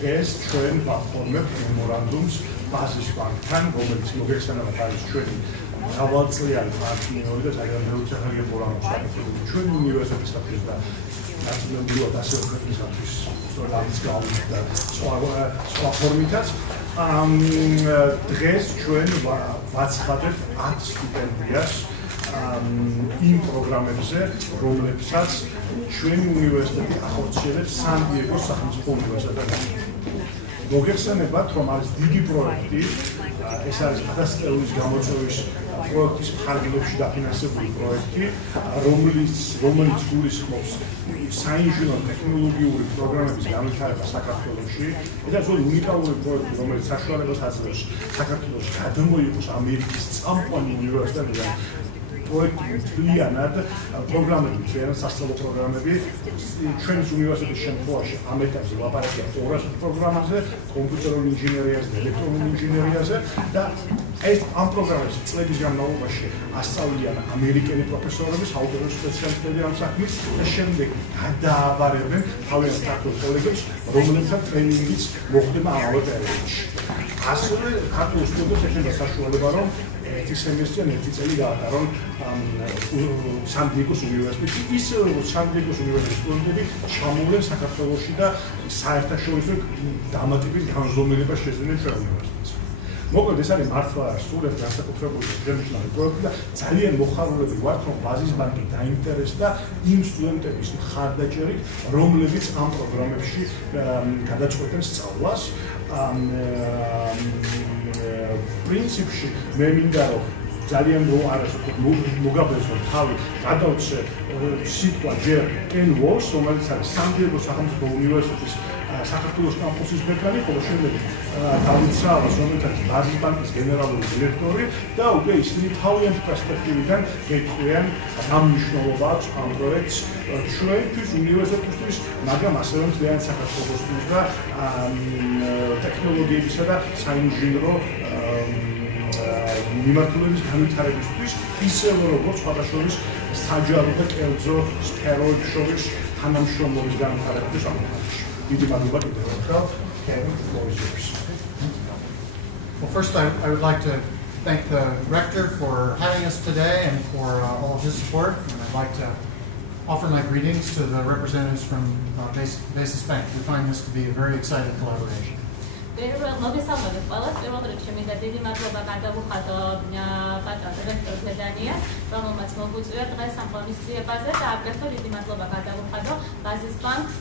დღეს ჩვენ ვაფორმებთ მემორანდუმს ბაზისბანკთან, რომელიც მოგეხსენებათ არის ჩვენი მრავალწლიანი პარტნიორი და ძალიან მეუცახელია პროგრამის ჩვენი უნივერსიტეტისათვის და ნაციონალურად ასევე ქვეყნისათვის სწორად გავუშვით და სხვა ფორმითაც. დღეს ჩვენ ვაცხადებთ 10 სტიპენდიას იმ პროგრამებზე, რომლებსაც ჩვენი უნივერსიტეტი ახორციელებს სან-დიეგოს სახელმწიფო უნივერსიტეტთან. მოგეხსენებათ, რომ არის დიდი პროექტი, ეს არის 1000 წელს გამოწვევის პროექტის ფარგლებში დაფინანსებული პროექტი, რომელიც გულისხმობს საინჟინრო ტექნოლოგიური პროგრამების განვითარებას საქართველოში. ეს არის უნიკალური პროექტი, რომელიც საშუალებას აძლევს საქართველოს გადმოიღოს ამერიკის წამყვანი უნივერსიტეტიდან პროექტი მთლიანად პროგრამები, სასწავლო პროგრამები. ჩვენი უნივერსიტეტის შემთხვევაში ამ ეტაპზე ლაპარაკია 200 პროგრამაზე, კომპიუტერულ ინჟინერიაზე, ელექტრონულ ინჟინერიაზე და ეს ამ პროგრამებს წლების განმავლობაში ასწავლიან ამერიკელი პროფესორები, საუკეთესო სპეციალისტები ამ საქმის და შემდეგ გადააბარებენ თავიანთ ქართულ კოლეგებს, რომლებსაც ტრენინგიც მოხდება ამავე პერიოდში. ასევე ქართულ სტუდენტებს ექნება საშუალება, რომ ერთი სემესტრი ან ერთი წელი გაატარონ სან-დიეგოს უნივერსიტეტში, ისევე როგორც სან-დიეგოს უნივერსიტეტის სტუდენტები ჩამოვლენ საქართველოში და საერთაშორისო დამატებით განზომილებას შეძენენ ჩვენ უნივერსიტეტს. მოკლედ ეს არის მართლა სრულად განსაკუთრებული შეიმჩნევა პროექტი და ძალიან მოხარულები ვართ, რომ ბაზისბანკი დაინტერესდა იმ სტუდენტების მხარდაჭერით, რომლებიც ამ პროგრამებში გადაწყვეტენ სწავლას. პრინციპში მე მინდა რომ ძალიან მოგაბეზო თავი გადავცე სიტყვა ჯერ კენ ვოს, რომელიც არის სან-დიეგოს სახელმწიფო უნივერსიტეტის საქართველოს კამპუსის დეკანი, ხოლო შემდეგ დავით სალას, რომელიც არის ბაზისბანკის გენერალური დირექტორი და უკვე ისინი თავიანთი პერსპექტივიდან ეკვლიან ამ მნიშვნელობა აქვს ამ პროექტს ჩვენთვის უნივერსიტეტისთვის, მაგრამ ასევე მთლიან საქართველოსთვის და ტექნოლოგიებისა და საინჟინრო მიმართულების განვითარებისთვის, ისევე როგორც სხვადასხვა საჯარო და კერძო სფეროებს შორის თანამშრომლობის განვითარებისთვის ამოხარში. დიდი მადლობა კიდევ ერთხელ. Well, first I would like to thank the rector for having us today and for all of his support. And I'd like to offer my greetings to the representatives from Bazisbank. We find this to be a very exciting collaboration. მოგესალმებით ყველას. პირველ რიგში მინდა დიდი მადლობა გადავუხადო პატრონს რექტორ დედანიას, რომელმაც მოგვიწვია დღეს ამ ღონისძიებაზე და აგრეთვე დიდი მადლობა გადავუხადო ბაზისბანკს,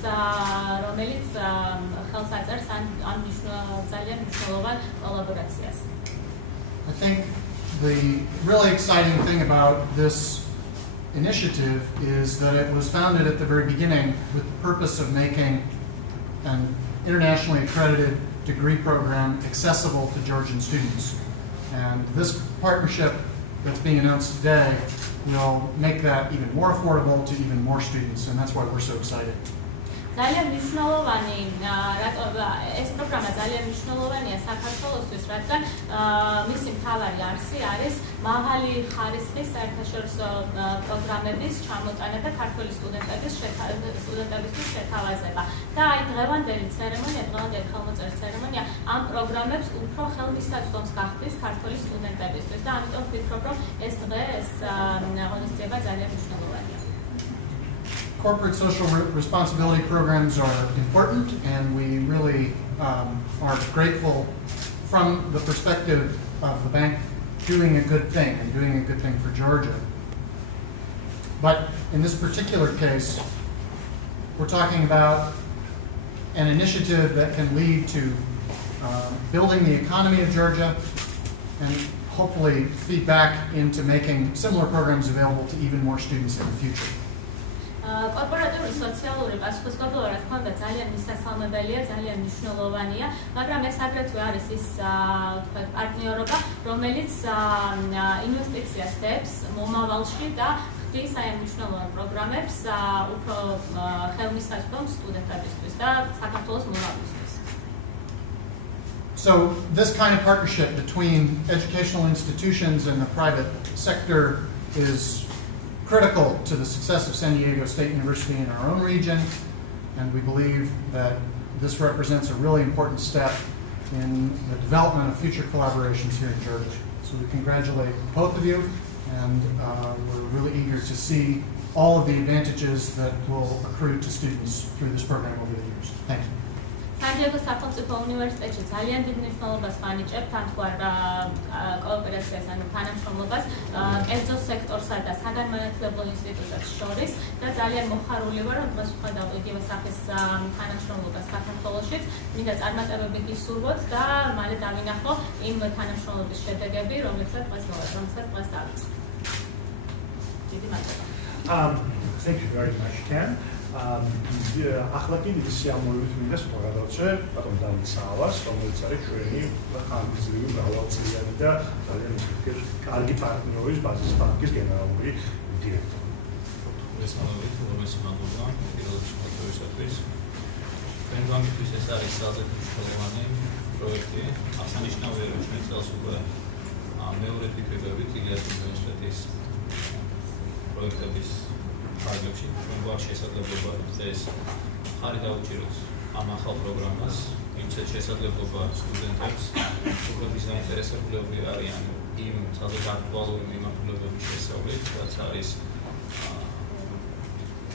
რომელიც ხელს აწერს ამ ძალიან მნიშვნელოვან კოლაბორაციას. I think the really exciting thing about this initiative is that it was founded at the very beginning with the purpose of making an internationally accredited degree program accessible to Georgian students. And this partnership that's being announced today will make that even more affordable to even more students, and that's why we're so excited. ძალიან მნიშვნელოვანი ეს პროგრამა ძალიან მნიშვნელოვანია საქართველოსთვის, რადგან მისი მთავარი არსი არის მაღალი ხარისხის საერთაშორისო პროგრამების ჩამოტანა და ქართველი სტუდენტებისთვის შეთავაზება. და აი დღევანდელი ხელმოწერის ცერემონია ამ პროგრამებს უფრო ხელმისაწვდომს გახდის ქართველი სტუდენტებისთვის და ამიტომ ვფიქრობ, რომ ეს დღე ეს ღონისძიება ძალიან მნიშვნელოვანია. Corporate social responsibility programs are important, and we really are grateful from the perspective of the bank doing a good thing and doing a good thing for Georgia. But in this particular case, we're talking about an initiative that can lead to building the economy of Georgia and hopefully feed back into making similar programs available to even more students in the future. კორპორატიული სოციალური პასუხისმგებლობა, რა თქმა უნდა, ძალიან მისასალმებელია, ძალიან მნიშვნელოვანია, მაგრამ ეს აგრეთვე არის ის პარტნიორობა, რომელიც ინვესტიციას დებს მომავალში და ხდის აი ამ მნიშვნელოვან პროგრამებს უფრო ხელმისაწვდომს სტუდენტებისთვის და საქართველოს მომავლისთვის. So this kind of partnership between educational institutions and the private sector is critical to the success of San Diego State University in our own region, and we believe that this represents a really important step in the development of future collaborations here in Georgia. So we congratulate both of you, and we're really eager to see all of the advantages that will accrue to students through this program over the years. Thank you. სან-დიეგოს სახელმწიფო უნივერსიტეტში ძალიან დიდ მნიშვნელობას ვანიჭებთ თანთგვარ კოოპერაციას, ანუ თანამშრომლობას კერძო სექტორსა და საგანმანათლებლო ინსტიტუტებს შორის და ძალიან მოხარული ვარ, რომ დღეს ვხედავ იგივე სახის თანამშრომლობას საქართველოშიც. მინდა წარმატებები გისურვოთ და მალე დავინახო იმ თანამშრომლობის შედეგები, რომლებსაც დღეს დავიწყეთ. დიდი მადლობა. Thank you very much, Ken. ახლა კი დიდი სიამოვნებით მინდა სპორადოცე ბატონ დავით საავას, რომელიც არის ჩვენი ხანგრძლივი მრავალწლიანი და ძალიან კარგი პარტნიორის ბაზისბანკის გენერალური დირექტორი. მადლობა პირველში მოწვევისათვის. ჩვენ ბანკისთვის ეს არის ძალზედ მნიშვნელოვანი პროექტი. აღსანიშნავია, რომ ჩვენ წელს უკვე მეორე თვით ილიას უნივერსიტეტის პროექტების ფარგლებში ჩვენ გვაქვს შესაძლებლობა ეს ხარი დაუჭიროთ ამ ახალ პროგრამას, იმცეთ შესაძლებლობა სტუდენტებს, რომლებიც დაინტერესებულები არიან იმ ძალზედ აქტუალური მიმართულებების შესწავლით, რაც არის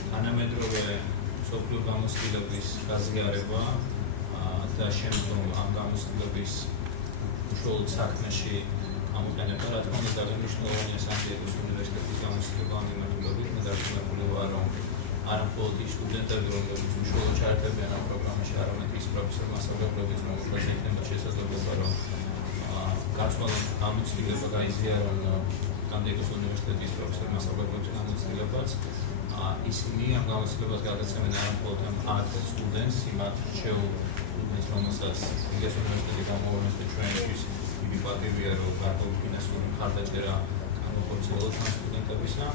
თანამედროვე მსოფლიო გამოცდილების გაზიარება და შემდგომ ამ გამოცდილების უშუალოდ საქმეში გამოყენება. რა თქმა უნდა, ძალიან მნიშვნელოვანია სან-დიეგოს უნივერსიტეტის გამოცდილება ამ მიმართულებით. მე დარწმუნებული ვარ, რომ არა მხოლოდ ის სტუდენტები, რომლებიც უშუალოდ ჩაერთებიან ამ პროგრამაში, არამედ ის პროფესორ-მასწავლებლებიც, რომელთაც ექნება შესაძლებლობა, რომ გაცვალონ გამოცდილება გაიზიარონ სან-დიეგოს უნივერსიტეტის პროფესორ-მასწავლებლების გამოცდილებაც. ისინი ამ გამოცდილებას გადაცემენ არა მხოლოდ ამ 10 სტუდენტს, იმათ რჩეულ სტუდენტს, რომელსაც ილიას უნივერსიტეტი გამოუვენებს და ჩვენთვის დიდი პატივია, რომ გარკვეული ფინანსური მხარდაჭერა განუხორციელოს ამ სტუდენტებისა,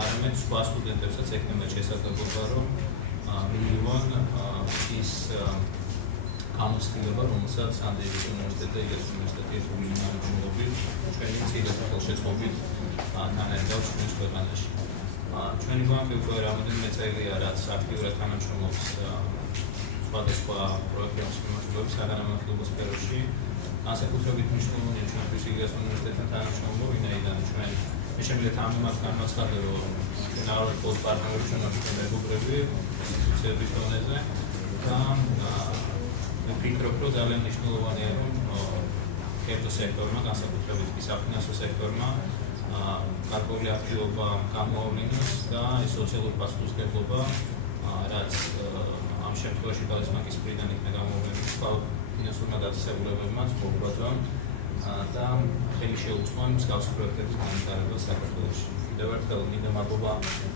არამედ სხვა სტუდენტებსაც ექნება შესაძლებლობა, რომ მიიღონ ის გამოცდილება, რომელსაც სან-დიეგოს უნივერსიტეტი და ილიას უნივერსიტეტი ერთობლივი თანამშრომლობით ჩვენი მცირე სახელშეწყობით თანაერგავს ჩვენს ქვეყანაში. ჩვენი ბანკი უკვე რამდენიმე წელია, რაც აქტიურად თანამშრომლობს სხვადასხვა პროექტების მიმართულებით საგანმანათლებლო სფეროში. განსაკუთრებით მნიშვნელოვანია ჩვენთვის ილიას უნივერსიტეტთან თანამშრომლობა, ვინაიდან ჩვენ მე შემიძლია ამ მიმართ განვაცხადო, რომ ჩვენ არ ვართ მხოლოდ პარტნიორები, ჩვენ ვართ მეგობრები ინსტიტუტების დონეზე და მე ვფიქრობ, რომ ძალიან მნიშვნელოვანია, რომ კერძო სექტორმა, განსაკუთრებით საფინანსო სექტორმა გარკვეული აქტივობა გამოავლინოს და ის სოციალური პასუხისმგებლობა, რაც ამ შემთხვევაში ბაზისბანკის მხრიდან იქნება გამოვლენილი სხვა ფინანსურმა დაწესებულებებმაც მოგვაწვევენ და ხელი შეუწყონ მსგავსი პროექტების განვითარებას საქართველოში. კიდევ ერთხელ მინდა მადლობა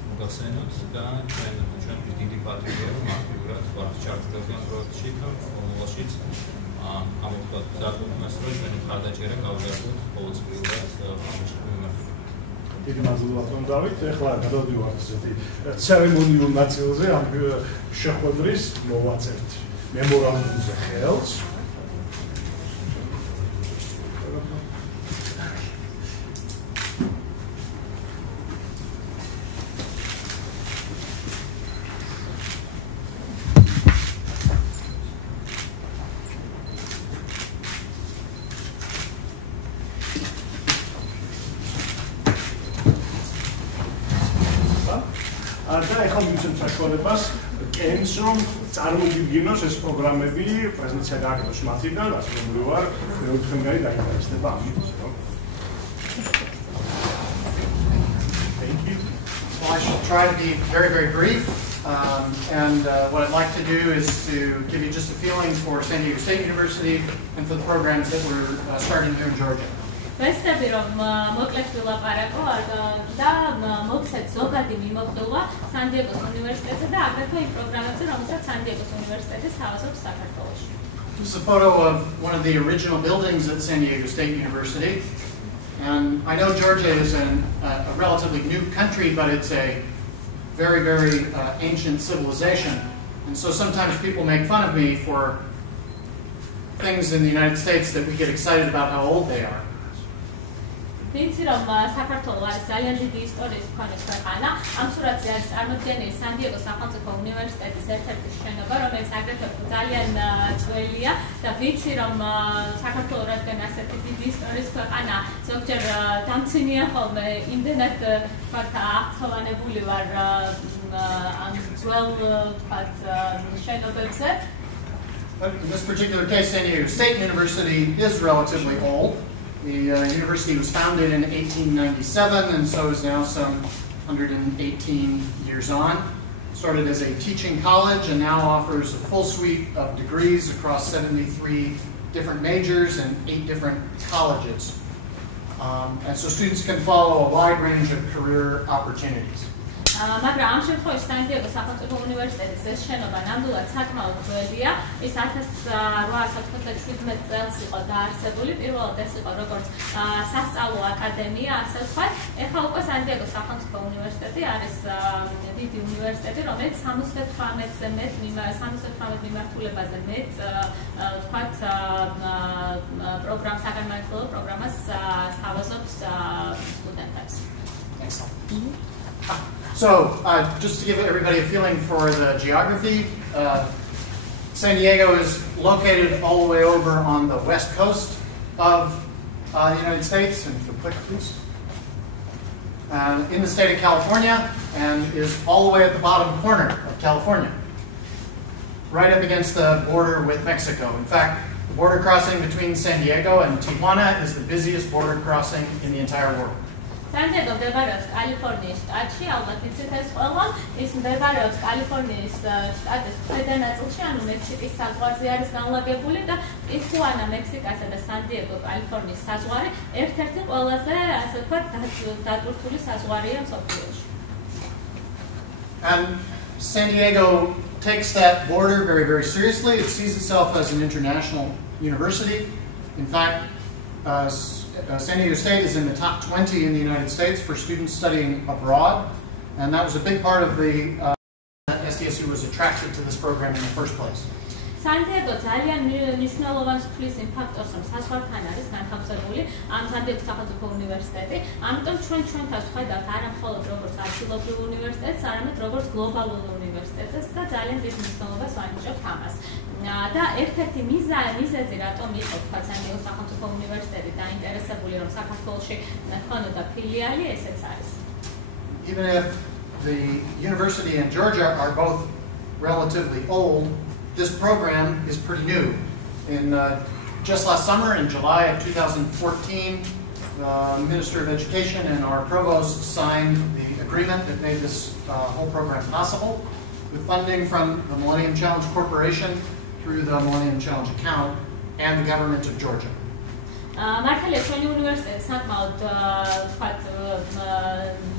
მოგახსენოთ და ჩვენთვის დიდი პატივია, რომ აქტიურად ვართ ჩართულები ამ პროექტში და მომავალშიც ამოხდა საკუთრებას, რომ ჩვენი მხარდაჭერა გავზარდოთ ყოველწლიურად ამაში მიმართულებით. დიდი მადლობა ბატონ დავით. ეხლა გადავდივართ ესეთი ცერემონიულ ნაწილზე, ამ შეხვედრის მოვაწერთ მემორანდუმზე ხელს. და ეხლა მივცემ საშუალებას კენს, რომ წარმოგიდგინოს ეს პროგრამები, პრეზენტაცია გააკეთოს მათიდან, რასაკვირველი ვარ, მეორე დღემდე დაინტერესდება ამით. Thank you. Well, I shall try to be very, very brief. And what I'd like to do is to give you just a feeling for San Diego State University and for the programs that we're starting here in Georgia. ვესწრები, რომ მოკლედ ვილაპარაკო და მოგცეთ ზოგადი მიმოხილვა სან-დიეგოს უნივერსიტეტზე და აგრეთვე იმ პროგრამებზე, რომელსაც სან-დიეგოს უნივერსიტეტი სთავაზობს საქართველოში. This is a photo of one of the original buildings at San Diego State University. And I know Georgia is a relatively new country, but it's a very, very ancient civilization. And so sometimes people make fun of me for things in the United States that we get excited about how old they are. ვიცი რომ საქართველოს არის ძალიან დიდი ისტორიის მქონე ქვეყანა. ამ სურათზე არის წარმოდგენილი სან-დიეგოს სახელმწიფო უნივერსიტეტის ერთ-ერთი შენობა, რომელიც აგრეთვე ძალიან ძველია და ვიცი რომ საქართველოს რადგან ასეთი დიდი ისტორიის ქვეყანა, ზოგჯერ დამცინია ხოლმე იმდენად ვთქვათ აღწოვანებული ვარ ამ ძველ ვთქვათ შენობებზე. But in this particular case, San Diego State University is relatively old. The university was founded in 1897 and so is now some 118 years on. Started as a teaching college and now offers a full suite of degrees across 73 different majors and 8 different colleges. And so students can follow a wide range of career opportunities. მაგრამ ამ შემთხვევაში სან-დიეგოს სახელმწიფო უნივერსიტეტის ეს შენობა ნამდვილად საკმაოდ ძველია. ის 1897 წელს იყო დაარსებული. პირველად ეს იყო როგორც სასწავლო აკადემია, ასე ვთქვათ. ეხლა უკვე სან-დიეგოს სახელმწიფო უნივერსიტეტი არის დიდი უნივერსიტეტი, რომელიც 78-ზე მეტ 78 მიმართულებაზე მეტ ვთქვათ პროგრამს, საგანმანათლებლო პროგრამას სთავაზობს სტუდენტებს. Excellent. So, just to give everybody a feeling for the geography, San Diego is located all the way over on the west coast of the United States, and if you'll click please, in the state of California, and is all the way at the bottom corner of California, right up against the border with Mexico. In fact, the border crossing between San Diego and Tijuana is the busiest border crossing in the entire world. სან-დიეგო მდებარეობს კალიფორნიის შტატში, ალბათ იცით ეს ყველა. ის მდებარეობს კალიფორნიის შტატის ქვედა ნაწილში, ანუ მექსიკის საზღვარზე არის განლაგებული და ტიხუანა მექსიკასა და სან-დიეგო კალიფორნიის საზღვარი ერთ-ერთი ყველაზე, ასე ვთქვათ, დატვირთული საზღვარია მსოფლიოში. And San Diego takes that border very, very seriously. It sees itself as an international university. In fact, San Diego State is in the top 20 in the United States for students studying abroad, and that was a big part of the SDSU was attracted to this program in the first place. სან-დიეგო ძალიან მნიშვნელოვან მსხლის იმ ფაქტორს, რომ საზღვართან არის განთავსებული ამ სან-დიეგოს სახელმწიფო უნივერსიტეტი. ამიტომ ჩვენ თავს ვხედავთ არა მხოლოდ როგორც ადგილობრივ უნივერსიტეტს, არამედ როგორც გლობალურ უნივერსიტეტს და ძალიან დიდ მნიშვნელობას ვანიჭებთ ამას. და ერთ-ერთი მიზეზი რატომ იყო თქვა სან-დიეგოს სახელმწიფო უნივერსიტეტი დაინტერესებული რომ საქართველოში ქონოდა ფილიალი, ესეც არის. Even if the university and Georgia are both relatively old, this program is pretty new. In just last summer, in July of 2014, the Minister of Education and our provost signed the agreement that made this whole program possible with funding from the Millennium Challenge Corporation through the Millennium Challenge account and the government of Georgia. მართალია ჩვენი უნივერსიტეტი საკმაოდ ვთქვათ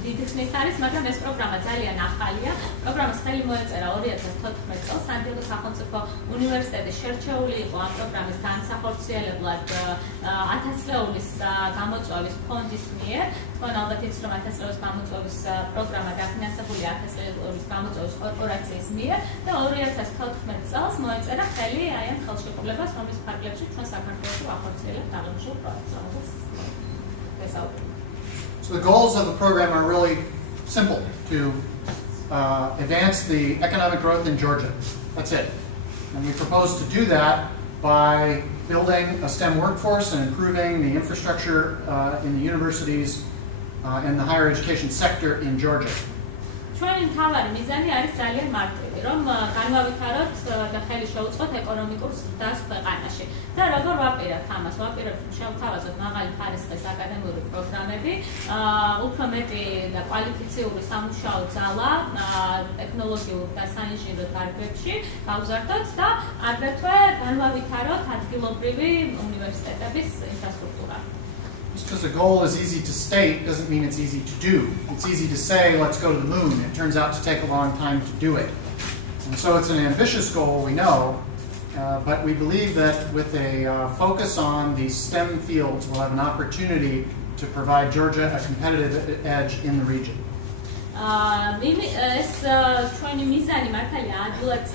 დიდი ხნის არის, მაგრამ ეს პროგრამა ძალიან ახალია. პროგრამას ხელი მოეწერა 2014 წელს. სან-დიეგოს სახელმწიფო უნივერსიტეტი შერჩეული იყო ამ პროგრამის განსახორციელებლად 1000 ლეურის გამოწვევის ფონდის მიერ. თქვენ ალბათ იცით რომ 1000 ლეურის გამოწვევის პროგრამა დაფინანსებულია 1000 ლეურის გამოწვევის კორპორაციის მიერ და 2014 წელს მოეწერა ხელი აი ამ ხელშეკრულებას, რომლის ფარგლებში ჩვენ საქართველოში ვახორციელებთ აღნიშნულ პროექტს. So the goals of the program are really simple: to advance the economic growth in Georgia. That's it. And we propose to do that by building a STEM workforce and improving the infrastructure in the universities and the higher education sector in Georgia. ჩვენი მთავარი მიზანი არის ძალიან მარტივი, რომ განვავითაროთ და ხელი შევუწყოთ ეკონომიკურ ზრდას ქვეყანაში. და როგორ ვაპირებთ ამას? ვაპირებთ შევთავაზოთ მაღალი ხარისხის აკადემიური პროგრამები, უფრო მეტი და კვალიფიციური სამუშაო ძალა ტექნოლოგიურ და საინჟინრო დარგებში გავზარდოთ და აგრეთვე განვავითაროთ ადგილობრივი უნივერსიტეტების ინფრასტრუქტურა. Just because a goal is easy to state doesn't mean it's easy to do. It's easy to say, let's go to the moon. It turns out to take a long time to do it. And so it's an ambitious goal, we know, but we believe that with a focus on these STEM fields, we'll have an opportunity to provide Georgia a competitive edge in the region. ეს ჩვენი მიზანი მართალია ადვილად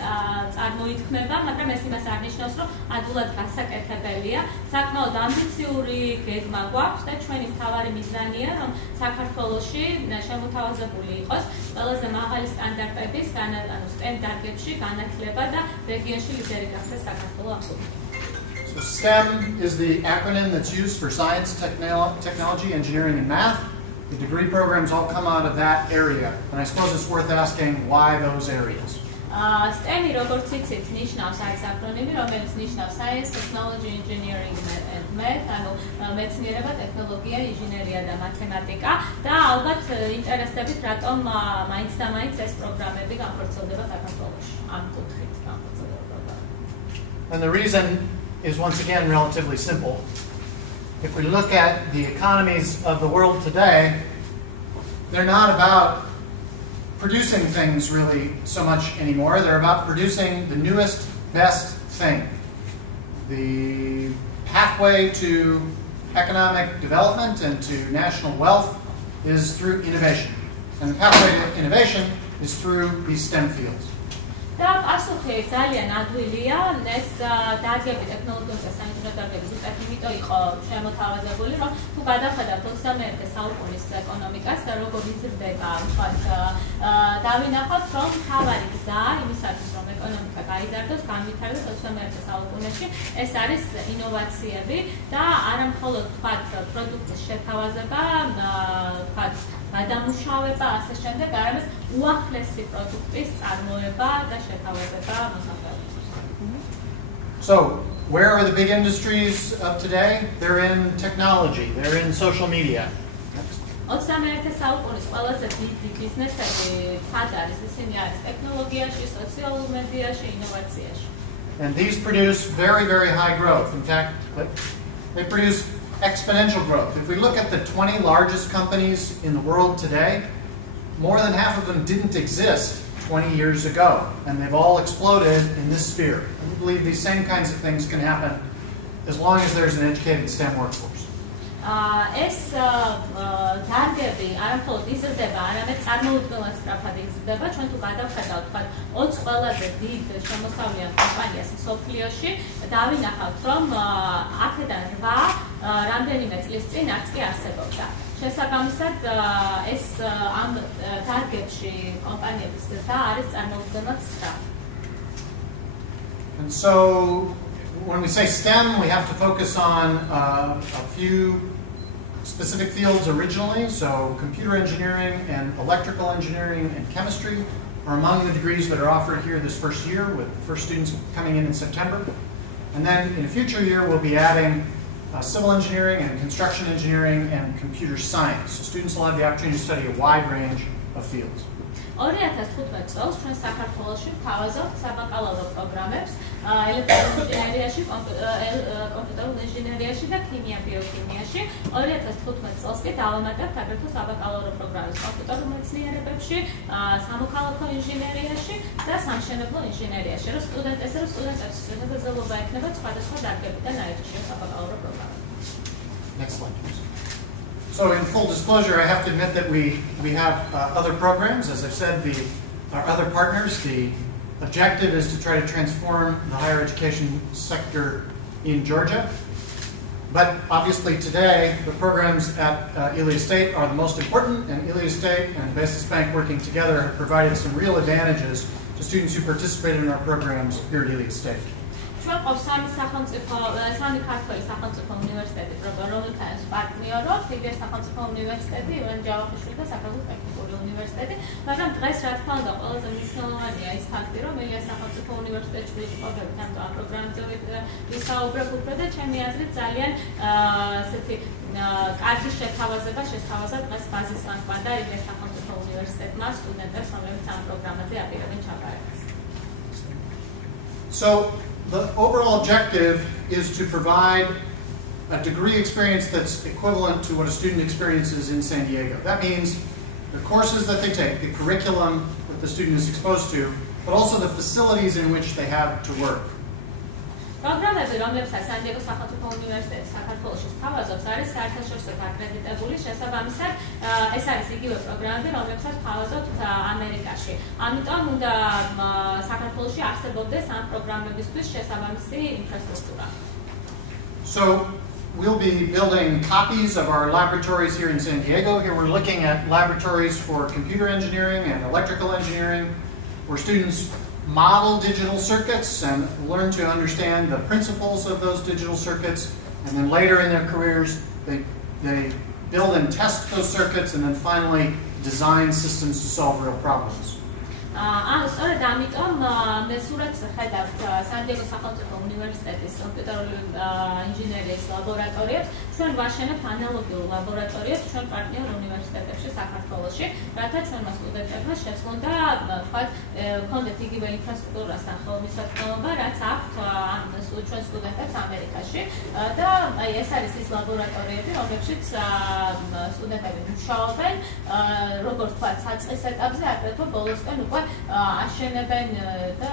წარმოითქმება, მაგრამ ეს იმას არ ნიშნავს, რომ ადვილად გასაკეთებელია. საკმაოდ ამბიციური გეგმა გვაქვს და ჩვენი მთავარი მიზანია, რომ საქართველოში შემოთავაზებული იყოს ყველაზე მაღალი სტანდარტების STEM დარგებში განათლება და რეგიონში ლიდერი გახდეს საქართველო ამ საკითხში. So STEM is the acronym that's used for science, technology, engineering, and math. The degree programs all come out of that area, and I suppose it's worth asking why those areas. STEM როგორც იცით ნიშნავს არის აკრონიმი, რომელიც ნიშნავს science, technology, engineering and math, ანუ მეცნიერება, ტექნოლოგია, ინჟინერია და მათემატიკა და ალბათ ინტერესდებით რატომ მაინც და მაინც ეს პროგრამები განხორციელდება საქართველოში. ამ კუთხით განხორციელდება პროგრამები. And the reason is once again relatively simple. If we look at the economies of the world today, they're not about producing things really so much anymore. They're about producing the newest, best thing. The pathway to economic development and to national wealth is through innovation. And the pathway to innovation is through these STEM fields. და პასუხი ძალიან ადვილია, ეს დარგები ტექნოლოგიურ და საინჟინრო დარგები ზუსტად იმიტომ იყო შემოთავაზებული, რომ თუ გადავხედავთ 21 საუკუნის ეკონომიკას და როგორ იზრდება, ვთქვათ, დავინახოთ, რომ მთავარი გზა იმისათვის, რომ ეკონომიკა გაიზარდოს, განვითარდეს 21 საუკუნეში, ეს არის ინოვაციები და არა მხოლოდ ვთქვათ, პროდუქტის შეთავაზება, ვთქვათ, გადამუშავება, ასე შემდეგ, არამედ უახლესი პროდუქტის წარმოება და შეთავაზება მოსახლეობისთვის. So, where are the big industries of today? They're in technology, they're in social media. 21 საუკუნის ყველაზე დიდი ბიზნესები სად არის? ისინი არის ტექნოლოგიაში, სოციალურ მედიაში, ინოვაციაში. And these produce very, very high growth. In fact, they produce exponential growth. If we look at the 20 largest companies in the world today, more than half of them didn't exist 20 years ago, and they've all exploded in this sphere. And we believe these same kinds of things can happen as long as there's an educated STEM workforce. ეს დარგები არა მხოლოდ იზრდება, არამედ წარმოუდგენლად სწრაფად იზრდება. ჩვენ თუ გადავხედავთ, თქვათ, 20 ყველაზე დიდ შემოსავლიან კომპანიას მსოფლიოში, დავინახავთ, რომ აქედან 8 რამდენიმე წლის წინ არც კი არსებობდა. შესაბამისად, ეს ამ დარგებში კომპანიების ზრდა არის წარმოუდგენლად სწრაფი. And so, when we say STEM, we have to focus on a few specific fields originally. So computer engineering and electrical engineering and chemistry are among the degrees that are offered here this first year, with the first students coming in September. And then in a future year, we'll be adding civil engineering and construction engineering and computer science. So students will have the opportunity to study a wide range of fields. 2015 წელს ჩვენ საქართველოში ვთავაზობთ საბაკალავრო პროგრამებს ელექტრონულ ინჟინერიაში, კომპიუტერულ ინჟინერიაში და ქიმია ბიოქიმიაში. 2015 წელს კი დავამატებთ აგრეთვე საბაკალავრო პროგრამებს კომპიუტერულ მეცნიერებებში, სამოქალაქო ინჟინერიაში და სამშენებლო ინჟინერიაში. რომ სტუდენტებს შესაძლებლობა ექნება სხვადასხვა დარგებიდან აირჩიოს საბაკალავრო პროგრამები. Next slide, please. So in full disclosure, I have to admit that we have other programs. As I've said, our other partners, the objective is to try to transform the higher education sector in Georgia. But obviously today, the programs at Iلیas State are the most important, and Iلیas State and Bazisbank working together have provided some real advantages to students who participated in our programs here at Iلیas State. ჩვენ ყავს სამი ქართველი სახელმწიფო უნივერსიტეტი, რომელთანაც პარტნიორობთ, ილიას სახელმწიფო უნივერსიტეტი, ივანე ჯავახიშვილი და საქართველოს ტექნიკური უნივერსიტეტი, მაგრამ დღეს რა თქმა უნდა ყველაზე მნიშვნელოვანია ის ფაქტი, რომ ილიას სახელმწიფო უნივერსიტეტში ვიყავით ამ პროგრამაზე ვისაუბრებ უფრო და ჩემი აზრით ძალიან ესეთი კარგი შეთავაზება შესთავაზა დღეს ბაზისბანკმა და ილიას სახელმწიფო უნივერსიტეტმა სტუდენტებს, რომლებიც ამ პროგრამაზე აპირებენ ჩაბარებას. So the overall objective is to provide a degree experience that's equivalent to what a student experiences in San Diego. That means the courses that they take, the curriculum that the student is exposed to, but also the facilities in which they have to work. პროგრამები, რომლებსაც სან-დიეგოს სახელმწიფო უნივერსიტეტი საქართველოში სთავაზობს, არის საერთაშორისო აკრედიტებული, შესაბამისად, ეს არის იგივე პროგრამები, რომლებსაც სთავაზობთ ამერიკაში. ამიტომ უნდა საქართველოში არსებობდეს ამ პროგრამებისთვის შესაბამისი ინფრასტრუქტურა. So we'll be building copies of our laboratories here in San Diego. Here we're looking at laboratories for computer engineering and electrical engineering, where students model digital circuits and learn to understand the principles of those digital circuits. And then later in their careers, they build and test those circuits and then finally design systems to solve real problems. სწორედ ამიტომ მე სურათს ხედავთ სან-დიეგოს სახელმწიფო უნივერსიტეტის კომპიუტერული ინჟინერიის ლაბორატორიებს. ჩვენ ვაშენებთ ანალოგიურ ლაბორატორიებს ჩვენ პარტნიორ უნივერსიტეტებში საქართველოში, რათა ჩვენმა სტუდენტებმა შეძლონ და თქვათ ჰქონდეთ იგივე ინფრასტრუქტურასთან ხელმისაწვდომობა, რაც აქვთ ჩვენ სტუდენტებს ამერიკაში. და ეს არის ის ლაბორატორიები, რომლებშიც სტუდენტები მუშაობენ, როგორც თქვათ, საწყის ეტაპზე, აგრეთვე ბოლოსკენ უკვე აშენებენ და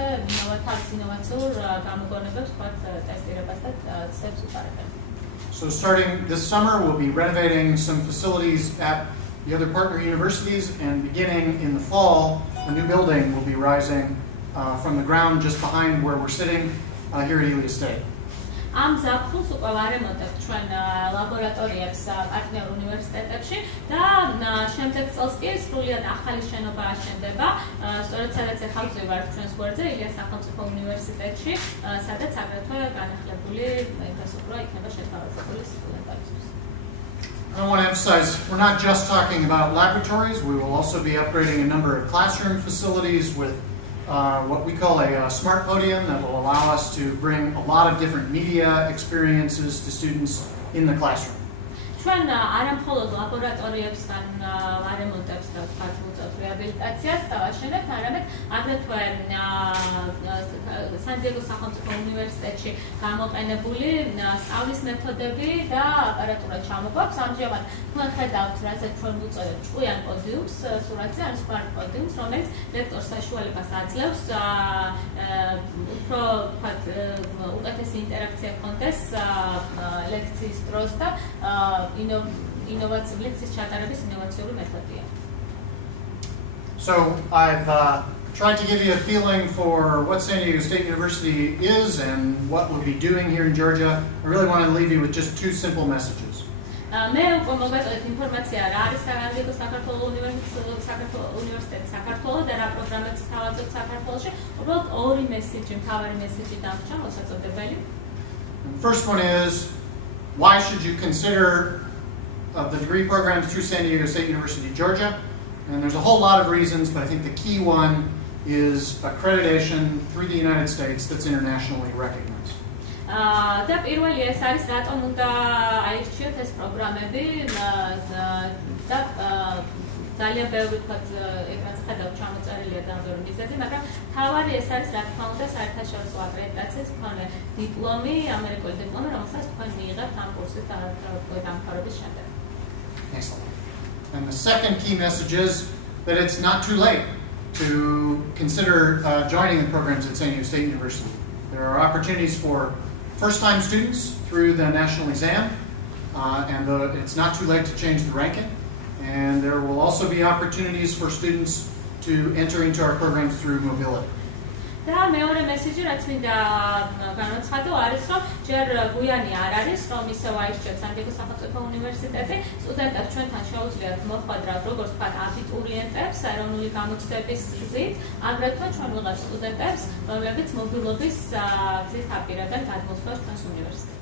ინოვაციურ გამოგონებებს თქვათ ტესტირებას და ცდებს უტარებენ. So starting this summer, we'll be renovating some facilities at the other partner universities, and beginning in the fall, a new building will be rising from the ground just behind where we're sitting here at Ilyas State. ამ ზაფხულს უკვე ვარემონტებთ ჩვენ ლაბორატორიებს პარტნიორ უნივერსიტეტებში და შემდეგ წელს კი სრულიად ახალი შენობა აშენდება, სწორედ სადაც ახლა ვზივართ ჩვენს გვერდზე ილიას სახელმწიფო უნივერსიტეტში, სადაც აგრეთვე განახლებული ინფრასტრუქტურა იქნება შეთავაზებული სტუდენტებისთვის. I want to emphasize, we're not just talking about laboratories. We will also be upgrading a number of classroom facilities with what we call a smart podium that will allow us to bring a lot of different media experiences to students in the classroom. ჩვენ არა მხოლოდ ლაბორატორიებსგან ვარემონტებს და თქვათ უწევთ რეაბილიტაციას დავაშენებთ, არამედ აგრეთვე სან-დიეგოს სახელმწიფო უნივერსიტეტში გამოყენებული სწავლის მეთოდები და აპარატურა ჩამოგვაქვს. ამჟამად თქვენ ხედავთ, რასაც ჩვენ ვუწევთ ჭკვიან პოდიუმს, სურათზე არის smart პოდიუმს, რომელიც ლექტორს საშუალებას აძლევს უფრო თქვათ უკეთესი ინტერაქცია ჰქონდეს ლექციის დროს და So I've tried to give you a feeling for what San Diego State University is and what we'll be doing here in Georgia. I really want to leave you with just two simple messages. მე უკვე მოგაწოდეთ ინფორმაცია რა არის სან-დიეგოს საქართველოს უნივერსიტეტი საქართველოს და რა პროგრამებს თავაზობს საქართველოში. უბრალოდ ორი მესიჯი, მთავარი მესიჯი დამრჩა მოსაწოდებელი. The first one is, why should you consider the degree programs through San Diego State University, Georgia? And there's a whole lot of reasons, but I think the key one is accreditation through the United States that's internationally recognized. და პირველი ეს არის რატომ უნდა აირჩიოთ ეს პროგრამები და ძალიან ბევრი თქვათ ეკრანზე ხედავთ ჩამოწერილია და ბევრი მიზეზი, მაგრამ თავარი ეს არის რა თქმა უნდა საერთაშორისო აკრედიტაციის მქონე დიპლომი, ამერიკული დიპლომი, რომელსაც თქვენ მიიღებთ ამ კურსის დამთავრების შემდეგ. Excellent. And the second key message is that it's not too late to consider joining the programs at San Diego State University. There are opportunities for first-time students through the national exam, and it's not too late to change the ranking. And there will also be opportunities for students to enter into our programs through mobility. და მეორე მესიჯი რაც მინდა განაცხადო არის რომ ჯერ გვიანი არ არის რომ ისევ აირჩიოთ სან-დიეგოს სახელმწიფო უნივერსიტეტი, სტუდენტებს ჩვენთან შეუძლიათ მოხვედრათ როგორც ვთქვათ აბიტურიენტებს ეროვნული გამოცდების გზით, აგრეთვე ჩვენ ვიღებთ სტუდენტებს რომლებიც მობილობის გზით აპირებენ გადმოსვლას ჩვენს უნივერსიტეტში.